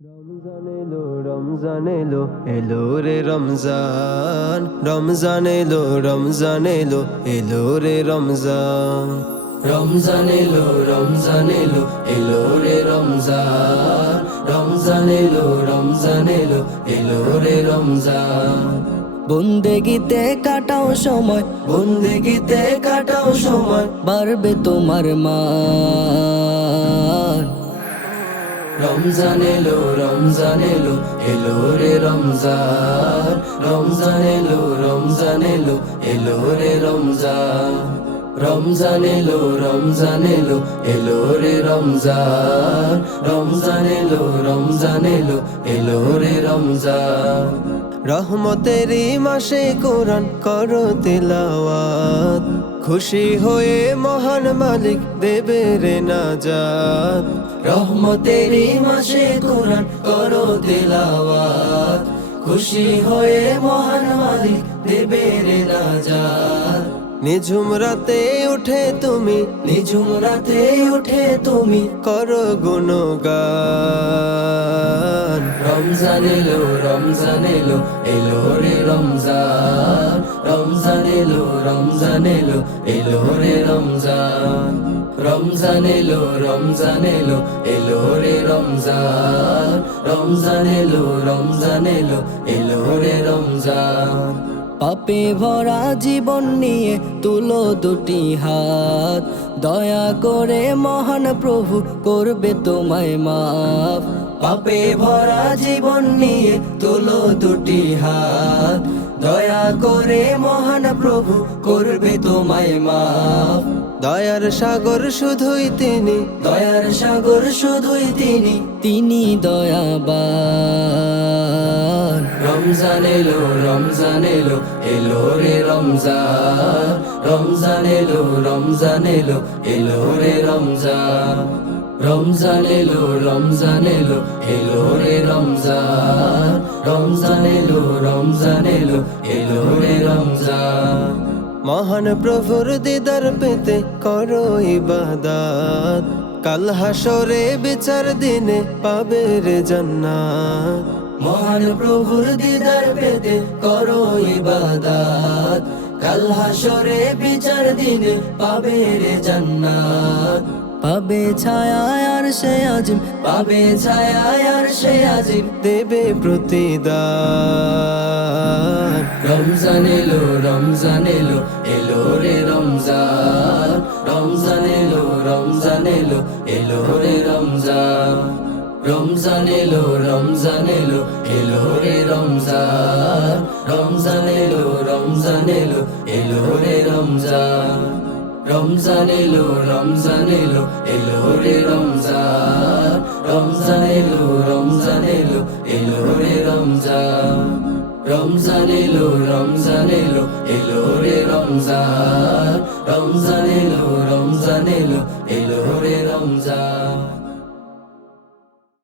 রমজান এলো রমজান এলো এলো রে রমজান রমজান এলো রমজান এলো এলো রে রমজান রমজান এলো রমজান এলো এলো রে রমজান রমজান এলো রমজান এলো এলো রে রমজান বন্দেগিতে কাটাও সময়, বন্দেগিতে কাটাও সময় বাড়বে তোমার মান। রমজান এলো রমজান এলো এলো রে রমজান রমজান এলো রমজান এলো এলো রে রমজান রমজান এলো রমজান এলো এলো রে রমজান রমজান এলো রমজান এলো এলো রে রমজান রহমতেরই মাসে কোরআন করো তিলাওয়াত খুশি হয়ে মহান মালিক দেবে রে নাজাত রহমতেরই মাসে কোরআন করো তিলাওয়াত খুশি হয়ে মহান মালিক দেবে রে নাজাত নিঝুম রাতে উঠে তুমি নিঝুম রাতে উঠে তুমি করো গুণগান রমজান এলো রমজান এলো এলো রে রমজান রমজান এলো রমজান এলো এলো রে রমজান রমজান এলো রমজান এলো এলো রে রমজান রমজান এলো রমজান এলো এলো রে রমজান পাপে ভরা জীবন নিয়ে তুলো দুটি হাত, দয়া করে মহান প্রভু করবে তোমায় মাফ। পাপে ভরা জীবন নিয়ে তুলো দুটি হাত, দয়া করে মহান প্রভু করবে তোমায় মাফ। দয়ার সাগর শুধুই তিনি, দয়ার সাগর শুধুই তিনি, তিনি দয়াবান। রমজান এলো রমজান এলো এলো রে রমজান রমজান এলো রমজান এলো এলো রে রমজান রমজান এলো রমজান এলো এলো রে রমজান রমজান এলো রমজান এলো এলো রে রমজান মহান প্রভুর দিদার পেতে করো ইবাদত, কাল হাসরে বিচার দিনে পাবে রে জান্নাত। মহান প্রভুর দিদার পেতে করো ইবাদত, কাল হাসরে বিচার দিনে পাবে রে জান্নাত। পাবে ছায়া আর সে আজিম, পাবে ছায়া আর সে আজিম দেবে প্রতিদান। রমজান এলো রমজান এলো এলো রে রমজান রমজান এলো রমজান এলো এলো রে রমজান রমজান এলো রমজান এলো এলো রে রমজান রমজান এলো রমজান এলো এলো রে রমজান রমজান এলো রমজান এলো এলো রে রমজান রমজান এলো রমজান এলো এলো রে রমজান রমজান এলো রমজান এলো এলো রে রমজান রমজান এলো রমজান এলো এলো রে রমজান।